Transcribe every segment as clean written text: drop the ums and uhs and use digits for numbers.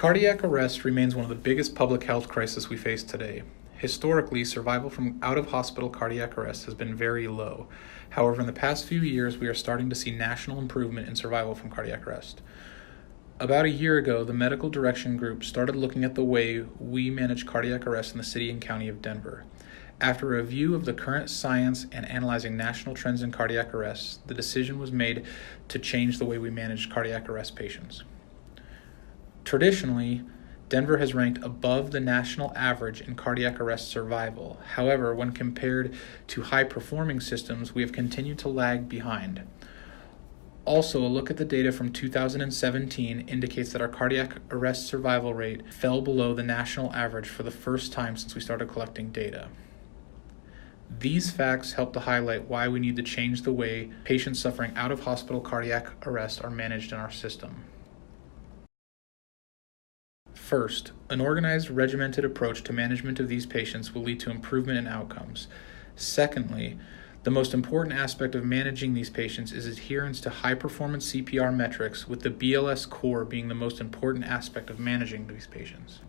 Cardiac arrest remains one of the biggest public health crises we face today. Historically, survival from out-of-hospital cardiac arrest has been very low. However, in the past few years, we are starting to see national improvement in survival from cardiac arrest. About a year ago, the Medical Direction Group started looking at the way we manage cardiac arrest in the city and county of Denver. After a review of the current science and analyzing national trends in cardiac arrest, the decision was made to change the way we manage cardiac arrest patients. Traditionally, Denver has ranked above the national average in cardiac arrest survival. However, when compared to high-performing systems, we have continued to lag behind. Also, a look at the data from 2017 indicates that our cardiac arrest survival rate fell below the national average for the first time since we started collecting data. These facts help to highlight why we need to change the way patients suffering out-of-hospital cardiac arrest are managed in our system. First, an organized, regimented approach to management of these patients will lead to improvement in outcomes. Secondly, the most important aspect of managing these patients is adherence to high-performance CPR metrics, with the BLS core being the most important aspect of managing these patients.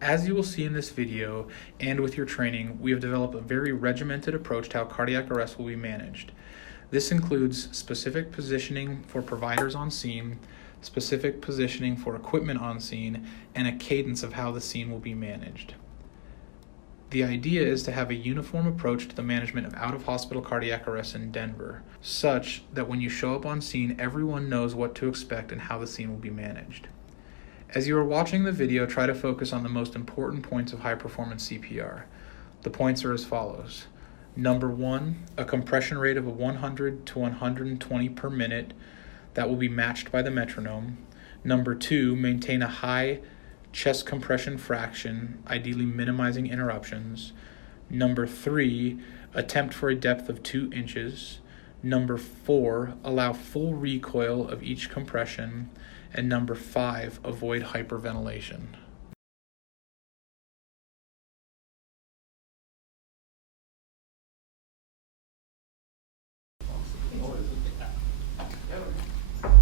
As you will see in this video and with your training, we have developed a very regimented approach to how cardiac arrest will be managed. This includes specific positioning for providers on scene, specific positioning for equipment on scene, and a cadence of how the scene will be managed. The idea is to have a uniform approach to the management of out-of-hospital cardiac arrest in Denver, such that when you show up on scene, everyone knows what to expect and how the scene will be managed. As you are watching the video, try to focus on the most important points of high-performance CPR. The points are as follows. Number 1, a compression rate of 100 to 120 per minute that will be matched by the metronome. Number 2, maintain a high chest compression fraction, ideally minimizing interruptions. Number 3, attempt for a depth of 2 inches. Number 4, allow full recoil of each compression. And number 5, avoid hyperventilation.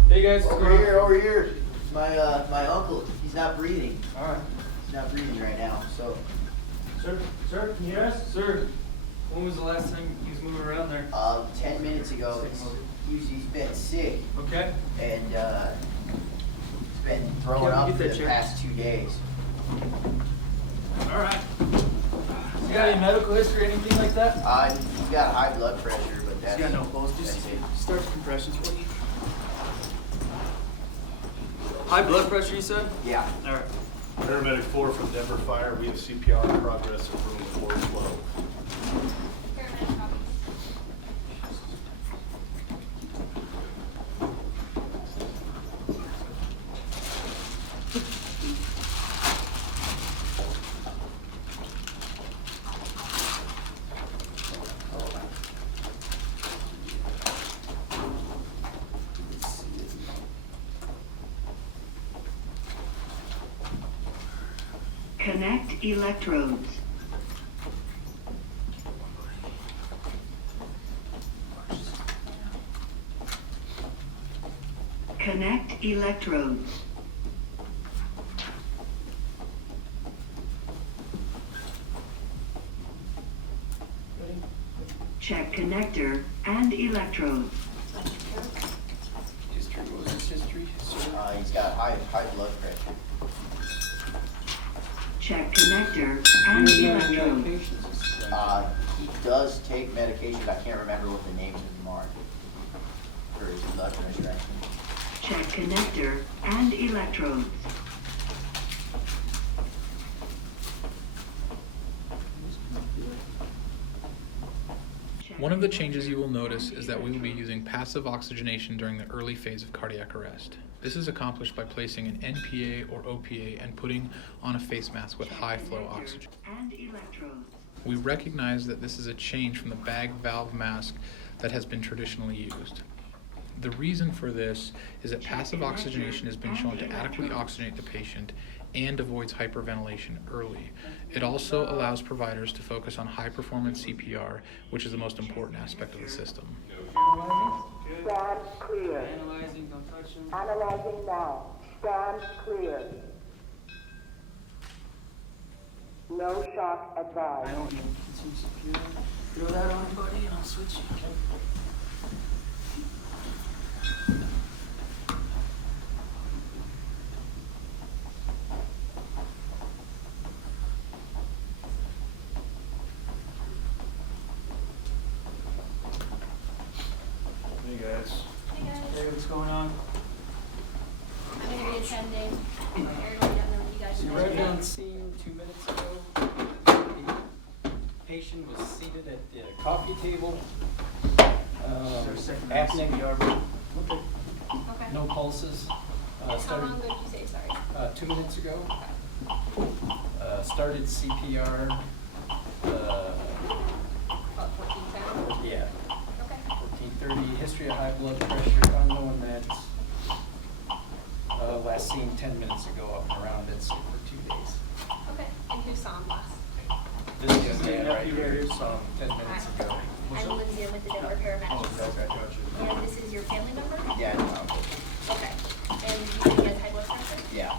Hey guys, over here. My uncle. He's not breathing. All right. He's not breathing right now. So, Sir, can you hear us? Sir, when was the last time he was moving around there? 10 minutes ago, he's been sick. Okay. And he's been throwing up for the past 2 days. All right. You got any medical history or anything like that? He's got high blood pressure, but that's. He's got no pulse. Just that's it. start the compressions, will you? High blood pressure, you said? Yeah. All right. Paramedic 4 from Denver Fire. We have CPR in progress at room 412. Paramedic copies. Connect electrodes. Connect electrodes. Check connector and electrodes. History, what was his history? He's got high blood pressure. Check connector and electrodes. He does take medications. I can't remember what the names of them are for his blood pressure. Check connector and electrodes. One of the changes you will notice is that we will be using passive oxygenation during the early phase of cardiac arrest. This is accomplished by placing an NPA or OPA and putting on a face mask with high flow oxygen. And electrodes. We recognize that this is a change from the bag valve mask that has been traditionally used. The reason for this is that passive oxygenation has been shown to adequately oxygenate the patient and avoids hyperventilation early. It also allows providers to focus on high-performance CPR, which is the most important aspect of the system. Analyzing. Good. Stand clear. Analyzing, don't touch him. Analyzing now. Stand clear. No shock advised. I don't know. Some CPR. Throw that on, buddy, and I'll switch you. Hey, guys. Hey guys, Hey, what's going on? I'm gonna be attending. Everybody down there with you guys. So you today. arrived on scene 2 minutes ago. The patient was seated at the coffee table. Apneic, Okay. Okay. no pulses. How Started long ago did you say, sorry? 2 minutes ago. Started CPR. About 14:10? Yeah, Okay. 14:30. History of high blood pressure, unknown meds. Last seen 10 minutes ago, up and around. It's for 2 days. Okay. And who saw him last? This is the man right here. Saw him 10 minutes Hi. ago. I'm Lindsay, I'm with the Denver Paramedics. Okay, gotcha. And this is your family member? Yeah, no, Okay. And you said he has high blood pressure? yeah,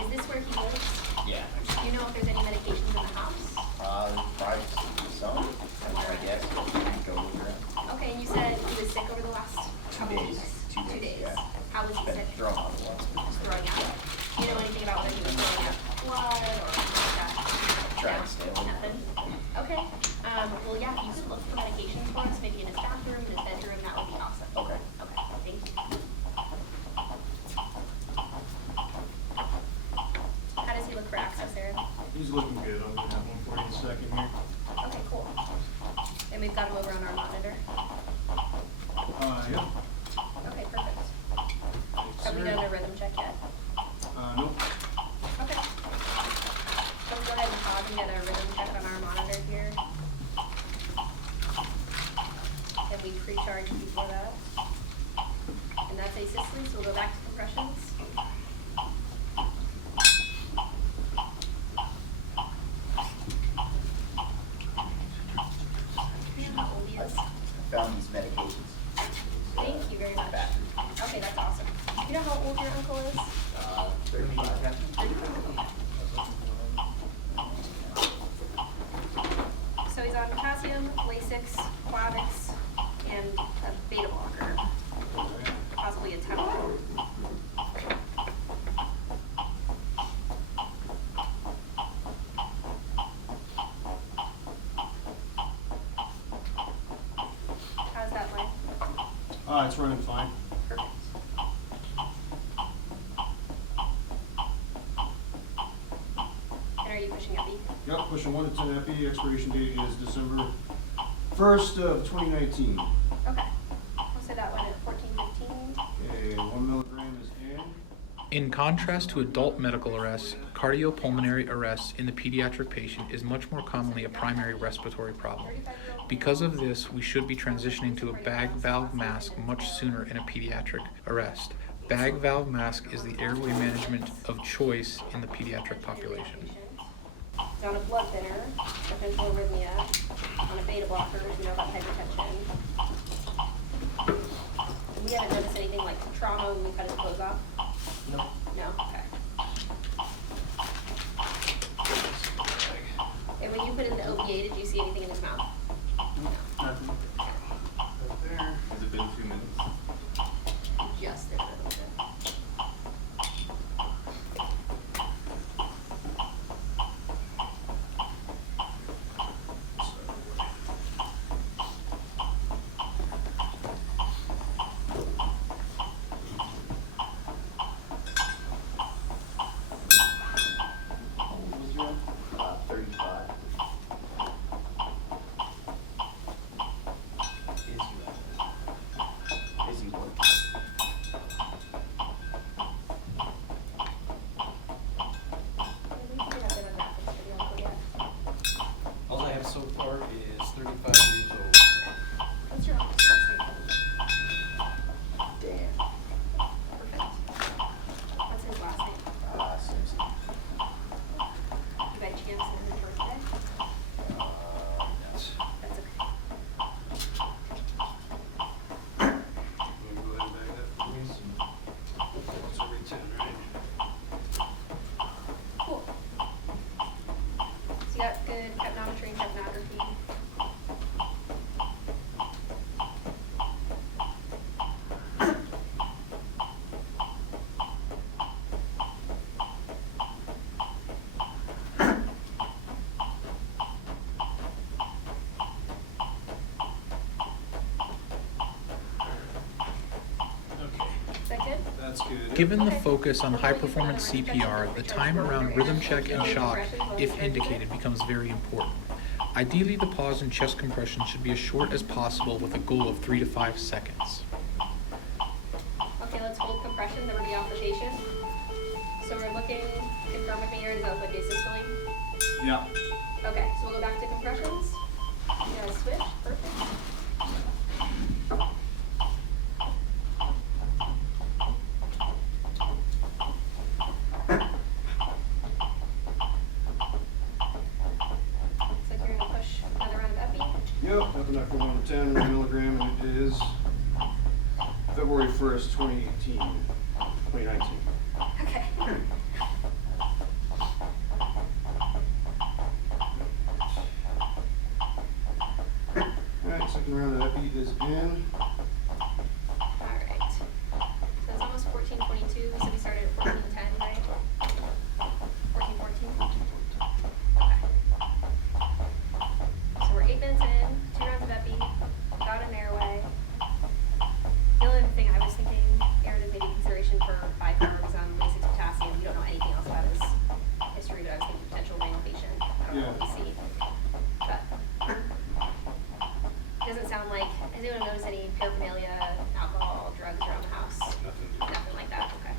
Is this where he lives? yeah. Do you know if there's any medications in the house? Probably some, I guess, go over it. Okay, and you said he was sick over the last 2 couple days, weeks? 2 days, yeah. How was he Been sick? thrown out once. Just throwing out? Do you know anything about whether he was throwing out blood or anything like that? Trying No? to stay away. Nothing? Okay, well, yeah, if you could look for medications for us, maybe in his bathroom, in his bedroom, that would be awesome. Okay. Okay, thank you. How does he look for access, Aaron? He's looking good. I'm gonna have one for you in a second here. Okay, cool. And we've got him over on our monitor? Yeah. Okay, perfect. Thanks, Have we sir. done a rhythm check yet? Nope. Okay. Let's go ahead and pause and get a rhythm check on our monitor here. Then we pre-charge before that. And that's asystole, so we'll go back to compressions. How old he is? I found these medications. Thank you very much. Bathroom. Okay, that's awesome. You know how old your uncle is? 35. So he's on potassium, Lasix, Plavix, and a beta blocker, possibly a Tylenol. How's that line? It's running fine. Perfect. And are you pushing epi? Yep, pushing 1 to 10 epi. Expiration date is December 1st of 2019. Okay. We'll say that one at 14:15. Okay, 1 milligram is in. In contrast to adult medical arrests, cardiopulmonary arrest in the pediatric patient is much more commonly a primary respiratory problem. Because of this, we should be transitioning to a bag valve mask much sooner in a pediatric arrest. Bag valve mask is the airway management of choice in the pediatric population. He's on a blood thinner, potential arrhythmia, on a beta blocker, which we know about hypertension. We haven't noticed anything like trauma when we cut his clothes off? No. No? Okay. And when you put in the OPA, did you see anything in his mouth? No. Nothing. Right there. Has it been 2 minutes? Just there a little bit. How old was your? 35. Given the focus on high-performance CPR, the time around rhythm check and shock, if indicated, becomes very important. Ideally, the pause in chest compression should be as short as possible with a goal of 3 to 5 seconds. Okay, let's hold compressions, everybody off the patient. So we're looking, confirm with me, or is that what asystole? Yeah. Okay, so we'll go back to compressions. You guys switch, perfect. Looks like you're gonna push another round of epi. Yep, epinephrine 110 milligram, and it is February 1st, 2019. Okay. Alright, second round of epi is in. Alright. So it's almost 14:22, so we started at 14:10, right? 14:14? Okay. So we're 8 minutes in, 2 rounds of epi, got an airway. The only thing I was thinking, Aaron, is maybe consideration for bicarbs on basic potassium. You don't know anything else about his history, but I was thinking potential renal patient. I don't know what we see. But it doesn't sound like, has anyone noticed any paraphernalia, alcohol, drugs around the house? Nothing like that, okay.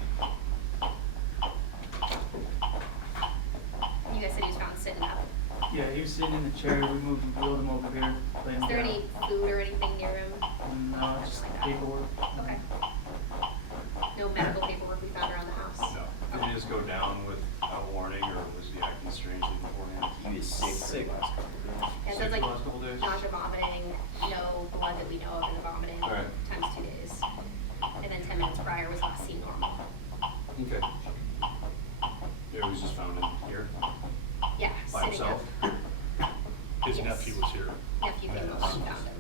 You guys said he was found sitting up. Yeah, he was sitting in the chair, we moved him, wheeled him over here, laid him Is there down. any food or anything near him? No, just paperwork. Okay. No medical paperwork we found around the house? No. Did he just go down without warning, or was he acting strangely beforehand? He was sick. Sick. For the last couple of days. Yeah, it Sick sounds like the last couple days? nausea, vomiting, no blood that we know of in the vomiting, Alright. times 2 days. And then 10 minutes prior was last seen normal. Okay. Yeah, he was just found in here Yeah, by sitting himself? up. His Yes. nephew was here. Nephew came over and found him.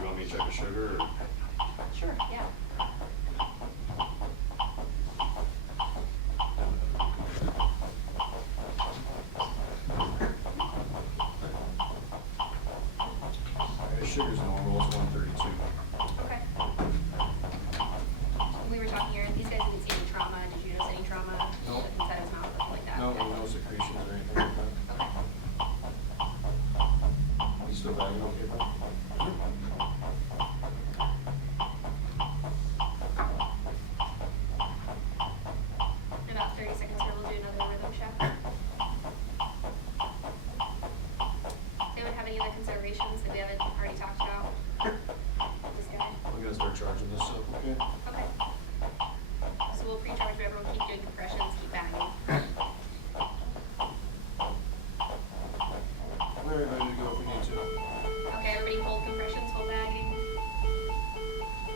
You want me to check the sugar, or? Sure, yeah. His sugar's normal, it's 132. Okay. When we were talking here, these guys didn't see any trauma. Did you notice any trauma? No. Like inside his mouth, nothing like that? No, Okay. no secretions or anything like that. He's still bagging okay, bro? In about 30 seconds here, we'll do another rhythm check. Anyone have any other considerations that we haven't already talked about? This guy? I'm gonna start charging this up, okay? Okay. So we'll pre-charge everyone, keep doing compressions, keep bagging. Alright, ready to go if we need to. Okay, everybody hold compressions, hold bagging.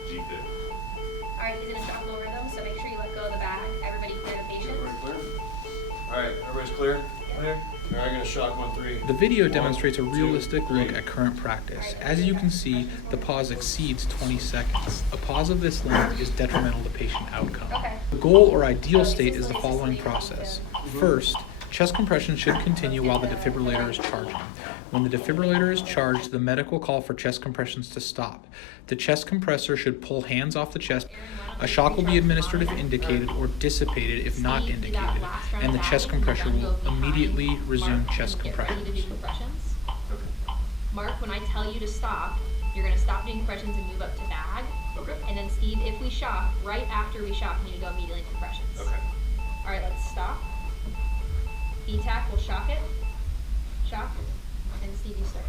G-Fit. Alright, he's in a shock low rhythm, so make sure you let go of the bag. Everybody clear the patient. Everybody clear? Alright, everybody's clear? Clear? Alright, I'm gonna shock 1-3. The video 1, demonstrates a 2, realistic look 3. at current practice. As you can see, the pause exceeds 20 seconds. A pause of this length is detrimental to patient outcome. Okay. The goal or ideal state is the following process. First, chest compression should continue while the defibrillator is charging. When the defibrillator is charged, the medic will call for chest compressions to stop. The chest compressor should pull hands off the chest. A shock will be administered if indicated or dissipated if not indicated, and the chest compressor will immediately resume chest compressions. Mark, when I tell you to stop, you're gonna stop doing compressions and move up to bag. Okay. And then Steve, if we shock, right after we shock, you need to go immediately to compressions. Okay. All right, let's stop. ETAC will shock it. Shock. And Steve, you start.